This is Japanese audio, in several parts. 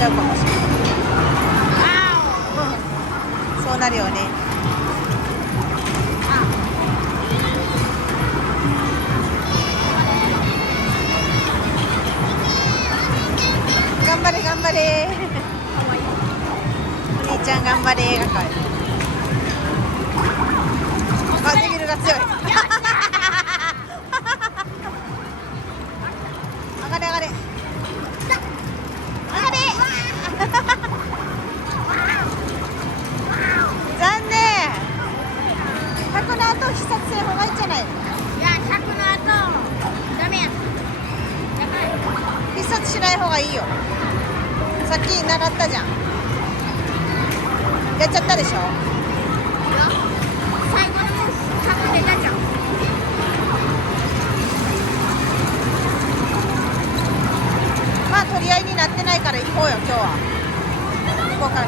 ちゃうかもしれない。そうなるよね。頑張れ頑張れお兄ちゃん頑張れがかわいい。あ、デビルが強い上がれ上がれ上がれ残念。100の後必殺する方がいいんじゃない？いや、100の後ダメや。必殺しない方がいいよ。さっき習ったじゃん。やっちゃったでしょ。最後の100で出ちゃう。まあ取り合いになってないから行こうよ今日は。行こうか。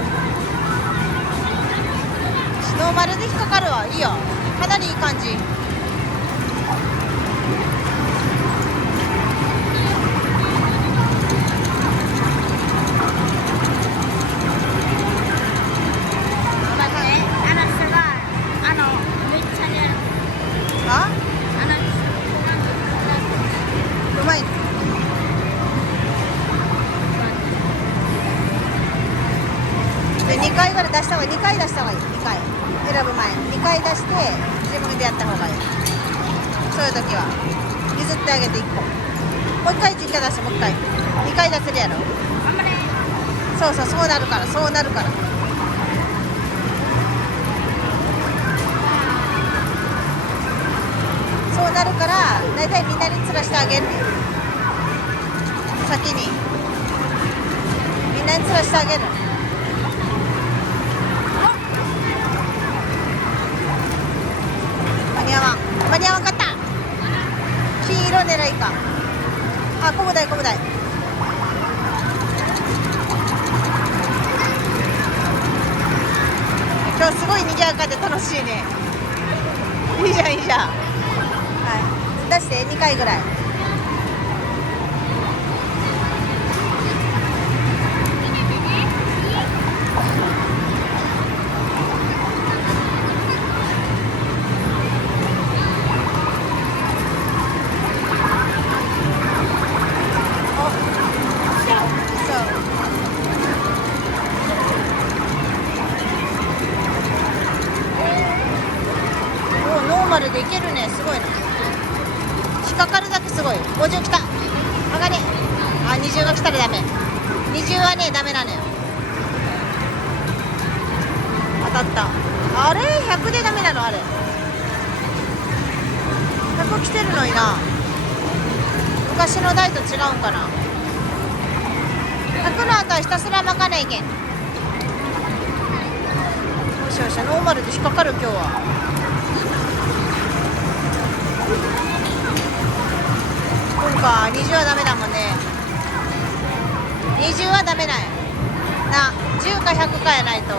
ノーマルで引っかかるわ。いいよ。かなりいい感じ。あ？うまい。で2回ぐらい出した方がいい。2回出した方がいい。2回選ぶ前に2回出して自分でやった方がいい。そういう時は譲ってあげて1個。もう1回実家出してもう1回2回出せるやろ。頑張れ。そうそう、そうなるからそうなるから。そうなるからだいたいみんなに釣らしてあげる。先にみんなに釣らしてあげる。間に合わん間に合わんかった。黄色狙いか。あ、コブダイコブダイ。今日すごい賑やかで楽しいね。いいじゃんいいじゃん。はい、出して2回ぐらい。ノーマルでいけるね。すごいね。引っかかるだけすごい。50来た。上がれ。あ、20が来たらダメ。20はねダメなのよ。当たった。あれ100でダメなの。あれ100来てるのにな。昔の台と違うんかな。100の後はひたすら巻かないけん。よしよし、ノーマルで引っかかる今日は。そうか、20はダメだもんね。20はダメなんやな。10か100かやないと。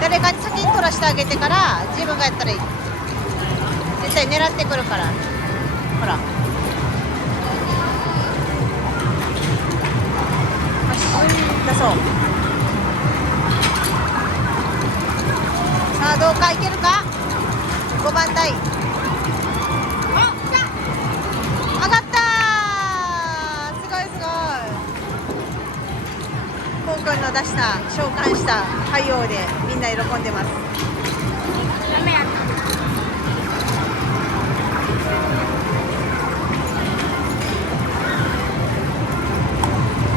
誰かに先に取らしてあげてから自分がやったらいい。絶対狙ってくるから。ほら、よし出そう。さあどうかいけるか。5番台上がったー。すごいすごい。コウ君の出した召喚した海洋でみんな喜んでます。ダメやった。